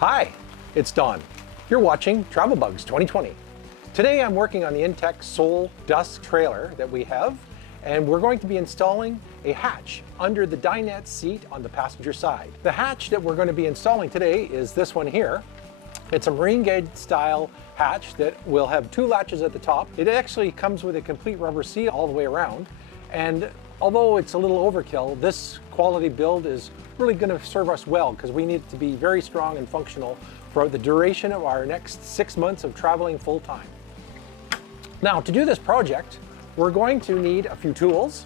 Hi, it's Don. You're watching Travel Bugs 2020. Today I'm working on the Intech Sol Dusk trailer that we have, and we're going to be installing a hatch under the dinette seat on the passenger side. The hatch that we're going to be installing today is this one here. It's a marine gauge style hatch that will have two latches at the top. It actually comes with a complete rubber seal all the way around, and although it's a little overkill, this quality build is really going to serve us well because we need it to be very strong and functional for the duration of our next 6 months of traveling full time. Now, to do this project, we're going to need a few tools,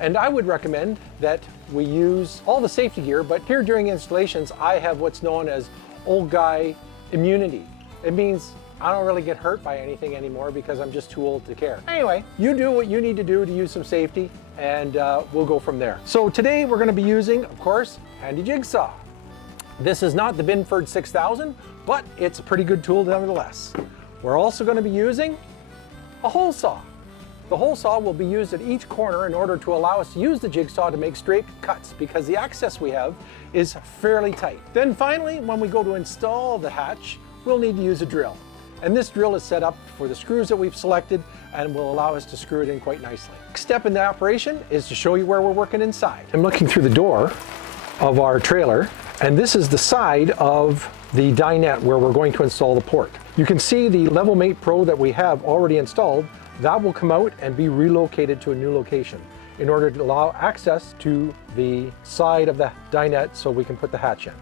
and I would recommend that we use all the safety gear, but here during installations, I have what's known as old guy immunity. It means I don't really get hurt by anything anymore because I'm just too old to care. Anyway, you do what you need to do to use some safety, and we'll go from there. So today we're going to be using, of course, handy jigsaw. This is not the Binford 6000, but it's a pretty good tool nevertheless. We're also going to be using a hole saw. The hole saw will be used at each corner in order to allow us to use the jigsaw to make straight cuts because the access we have is fairly tight. Then finally, when we go to install the hatch, we'll need to use a drill. And this drill is set up for the screws that we've selected and will allow us to screw it in quite nicely. Next step in the operation is to show you where we're working inside. I'm looking through the door of our trailer, and this is the side of the dinette where we're going to install the port. You can see the Level Mate Pro that we have already installed. That will come out and be relocated to a new location in order to allow access to the side of the dinette so we can put the hatch in.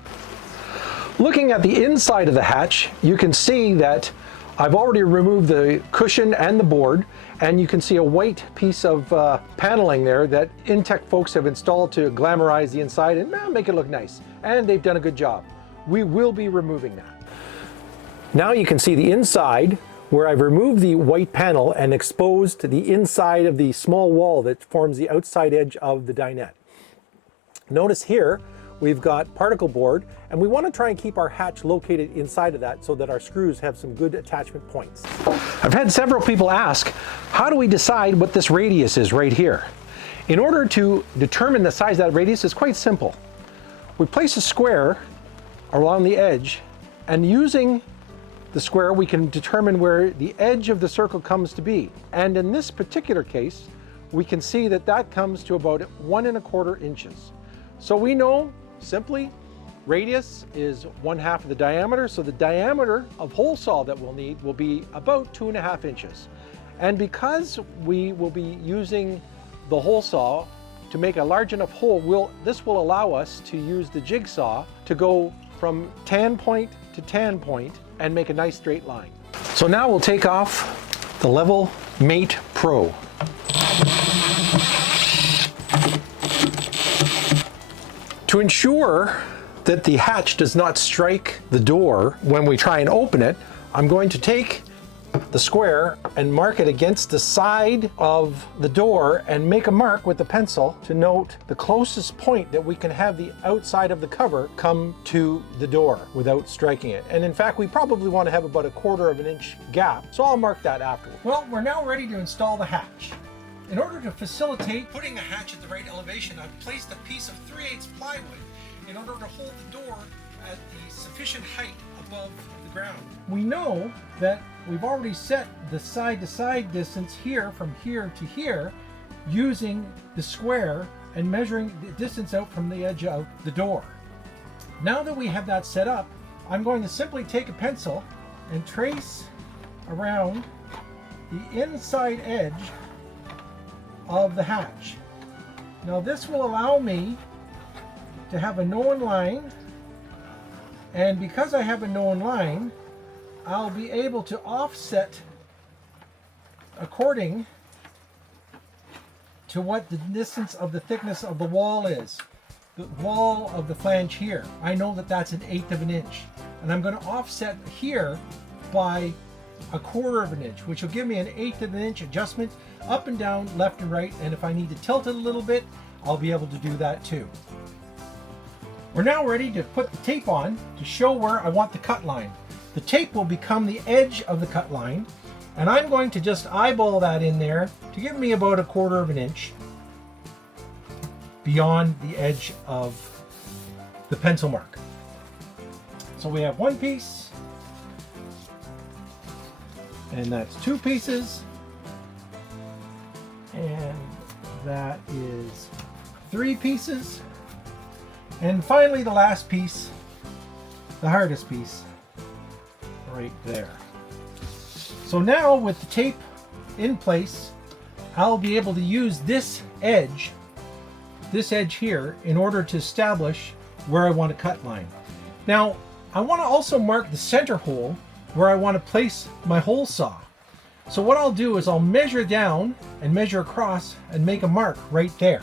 Looking at the inside of the hatch, you can see that I've already removed the cushion and the board, and you can see a white piece of paneling there that Intech folks have installed to glamorize the inside and make it look nice. And they've done a good job. We will be removing that. Now you can see the inside where I've removed the white panel and exposed the inside of the small wall that forms the outside edge of the dinette. Notice here, we've got particle board, and we want to try and keep our hatch located inside of that so that our screws have some good attachment points. I've had several people ask, how do we decide what this radius is right here? In order to determine the size of that radius, it's quite simple. We place a square around the edge, and using the square, we can determine where the edge of the circle comes to be. And in this particular case, we can see that that comes to about 1 1/4 inches. So we know simply radius is 1/2 of the diameter. So the diameter of hole saw that we'll need will be about 2.5 inches. And because we will be using the hole saw to make a large enough hole, this will allow us to use the jigsaw to go from tan point to tan point and make a nice straight line. So now we'll take off the Level Mate Pro. To ensure that the hatch does not strike the door when we try and open it, I'm going to take the square and mark it against the side of the door and make a mark with the pencil to note the closest point that we can have the outside of the cover come to the door without striking it. And in fact, we probably want to have about 1/4 inch gap, so I'll mark that afterwards. Well, we're now ready to install the hatch. In order to facilitate putting the hatch at the right elevation, I've placed a piece of 3/8 plywood in order to hold the door at the sufficient height above the ground. We know that we've already set the side-to-side distance here from here to here using the square and measuring the distance out from the edge of the door. Now that we have that set up, I'm going to simply take a pencil and trace around the inside edge of the hatch. Now this will allow me to have a known line, and because I have a known line, I'll be able to offset according to what the distance of the thickness of the wall is. The wall of the flange here, I know that that's 1/8 inch, and I'm going to offset here by 1/4 inch, which will give me an 1/8 inch adjustment up and down, left and right, and if I need to tilt it a little bit, I'll be able to do that too. We're now ready to put the tape on to show where I want the cut line. The tape will become the edge of the cut line, and I'm going to just eyeball that in there to give me about 1/4 inch beyond the edge of the pencil mark. So we have one piece, and that's two pieces, and that is three pieces, and finally the last piece, the hardest piece, right there. So now with the tape in place, I'll be able to use this edge here in order to establish where I want to cut line. Now I want to also mark the center hole where I want to place my hole saw. So what I'll do is I'll measure down and measure across and make a mark right there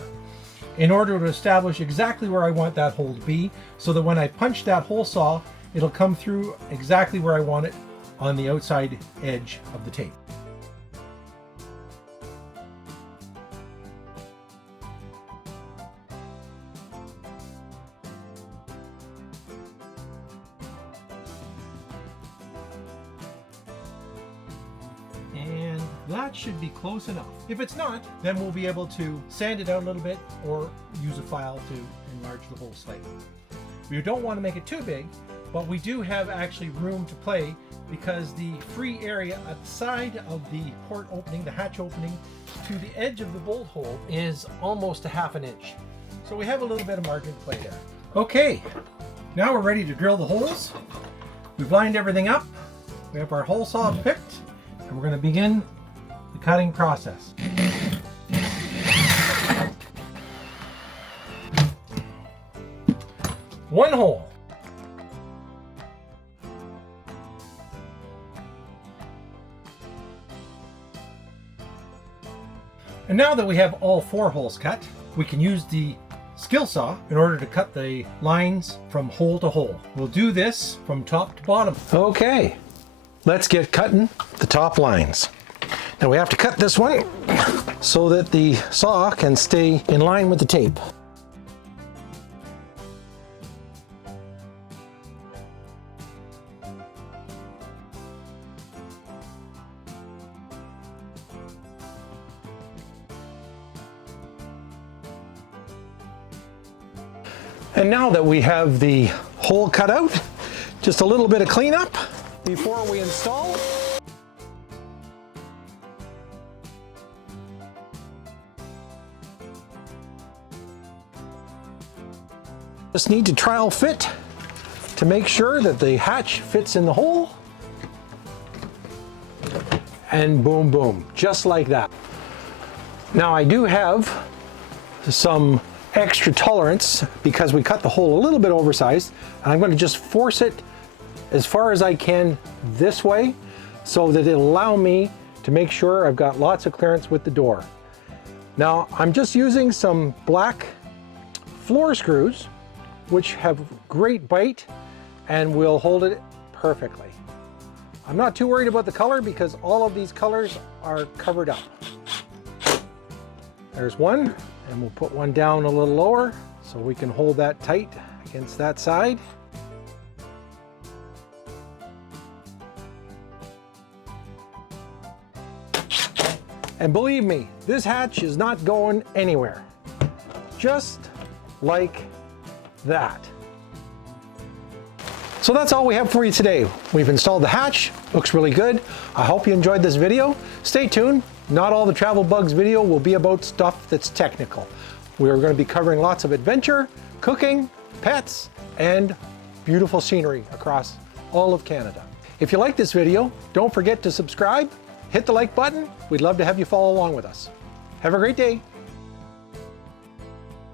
in order to establish exactly where I want that hole to be, so that when I punch that hole saw, it'll come through exactly where I want it on the outside edge of the tape. And that should be close enough. If it's not, then we'll be able to sand it out a little bit or use a file to enlarge the hole slightly. We don't want to make it too big, but we do have actually room to play because the free area at the side of the port opening, the hatch opening, to the edge of the bolt hole is almost a half an inch. So we have a little bit of margin to play there. Okay, now we're ready to drill the holes. We've lined everything up. We have our hole saw picked, and we're going to begin the cutting process. One hole. And now that we have all 4 holes cut, we can use the skill saw in order to cut the lines from hole to hole. We'll do this from top to bottom. Okay, let's get cutting the top lines. Now we have to cut this one so that the saw can stay in line with the tape. And now that we have the hole cut out, just a little bit of cleanup before we install. Just need to trial fit to make sure that the hatch fits in the hole. And boom, boom, just like that. Now I do have some extra tolerance because we cut the hole a little bit oversized, and I'm going to just force it as far as I can this way so that it'll allow me to make sure I've got lots of clearance with the door. Now I'm just using some black floor screws which have great bite and will hold it perfectly. I'm not too worried about the color because all of these colors are covered up. There's one. And we'll put one down a little lower so we can hold that tight against that side. And believe me, this hatch is not going anywhere. Just like that. So that's all we have for you today. We've installed the hatch, looks really good. I hope you enjoyed this video. Stay tuned. Not all the Travel Bugs video will be about stuff that's technical. We are going to be covering lots of adventure, cooking, pets, and beautiful scenery across all of Canada. If you like this video, don't forget to subscribe, hit the like button. We'd love to have you follow along with us. Have a great day.